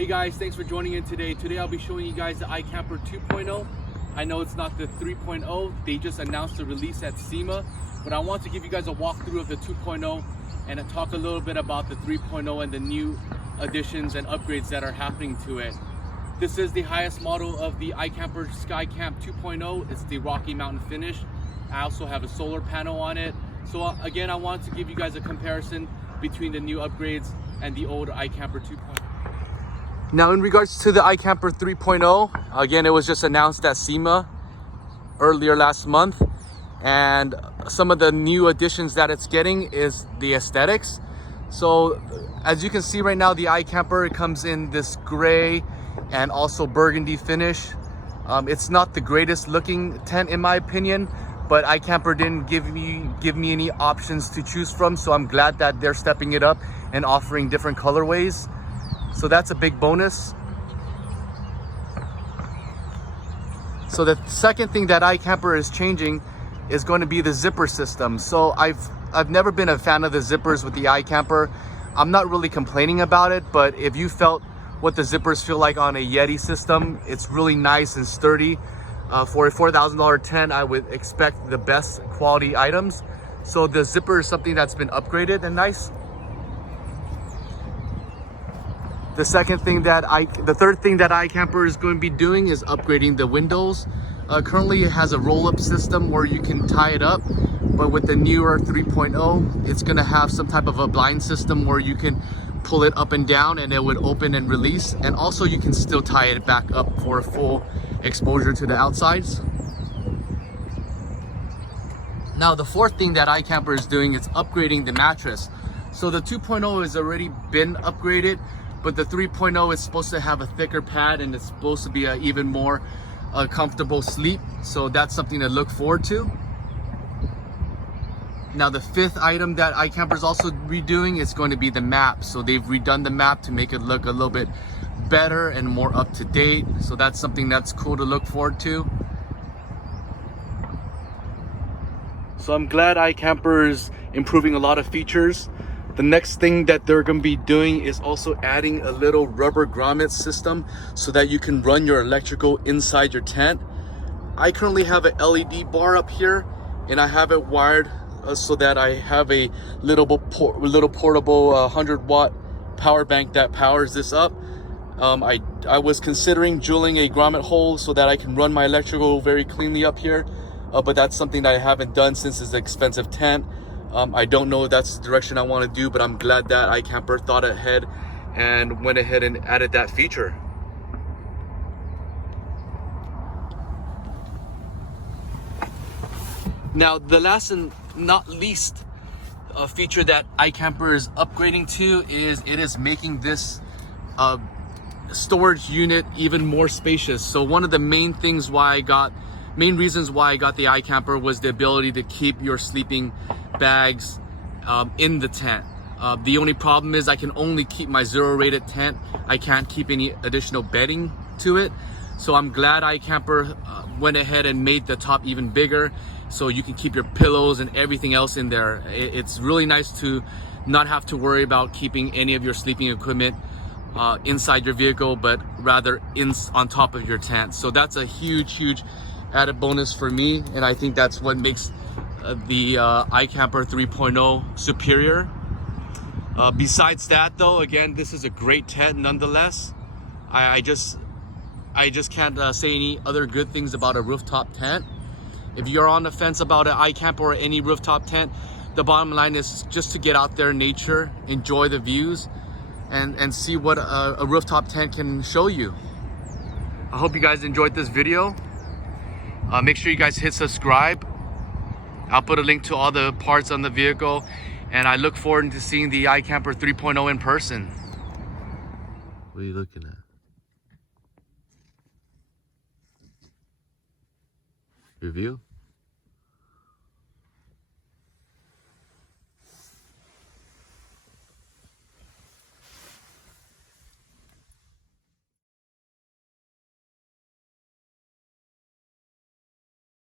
Hey guys, thanks for joining in today. Today I'll be showing you guys the iKamper 2.0. I know it's not the 3.0. They just announced the release at SEMA, but I want to give you guys a walkthrough of the 2.0 and talk a little bit about the 3.0 and the new additions and upgrades that are happening to it. This is the highest model of the iKamper Skycamp 2.0. It's the Rocky Mountain finish. I also have a solar panel on it. So again, I wanted to give you guys a comparison between the new upgrades and the old iKamper 2.0. Now in regards to the iKamper 3.0, again, it was just announced at SEMA earlier last month. And some of the new additions that it's getting is the aesthetics. So as you can see right now, the iKamper comes in this gray and also burgundy finish. It's not the greatest looking tent in my opinion, but iKamper didn't give me any options to choose from. So I'm glad that they're stepping it up and offering different colorways. So that's a big bonus. So the second thing that iKamper is changing is going to be the zipper system. So I've never been a fan of the zippers with the iKamper. I'm not really complaining about it, but if you felt what the zippers feel like on a Yeti system, it's really nice and sturdy. For a $4,000 tent, I would expect the best quality items. So the zipper is something that's been upgraded and nice. The third thing that iKamper is going to be doing is upgrading the windows. Currently it has a roll-up system where you can tie it up, but with the newer 3.0, it's going to have some type of a blind system where you can pull it up and down and it would open and release, and also you can still tie it back up for a full exposure to the outsides. Now the fourth thing that iKamper is doing is upgrading the mattress. So the 2.0 has already been upgraded, but the 3.0 is supposed to have a thicker pad and it's supposed to be an even more comfortable sleep. So that's something to look forward to. Now the fifth item that iKamper is also redoing is going to be the map. So they've redone the map to make it look a little bit better and more up to date. So that's something that's cool to look forward to. So I'm glad iKamper is improving a lot of features. The next thing that they're going to be doing is also adding a little rubber grommet system so that you can run your electrical inside your tent. I currently have an LED bar up here and I have it wired so that I have a little portable 100-watt power bank that powers this up. I was considering drilling a grommet hole so that I can run my electrical very cleanly up here, but that's something that I haven't done since it's an expensive tent. I don't know if that's the direction I want to do, but I'm glad that iKamper thought ahead and went ahead and added that feature. Now, the last and not least feature that iKamper is upgrading to is it is making this storage unit even more spacious. So one of the main reasons why I got the iKamper was the ability to keep your sleeping bags in the tent. The only problem is I can only keep my zero rated tent. I can't keep any additional bedding to it. So I'm glad iKamper went ahead and made the top even bigger so you can keep your pillows and everything else in there. It's really nice to not have to worry about keeping any of your sleeping equipment inside your vehicle, but rather on top of your tent. So that's a huge added bonus for me, and I think that's what makes the iKamper 3.0 superior. Besides that though, again, this is a great tent nonetheless. I just can't say any other good things about a rooftop tent. If you're on the fence about an iKamper or any rooftop tent, the bottom line is just to get out there in nature, enjoy the views, and see what a rooftop tent can show you. I hope you guys enjoyed this video. Make sure you guys hit subscribe. I'll put a link to all the parts on the vehicle, and I look forward to seeing the iKamper 3.0 in person. What are you looking at? Review?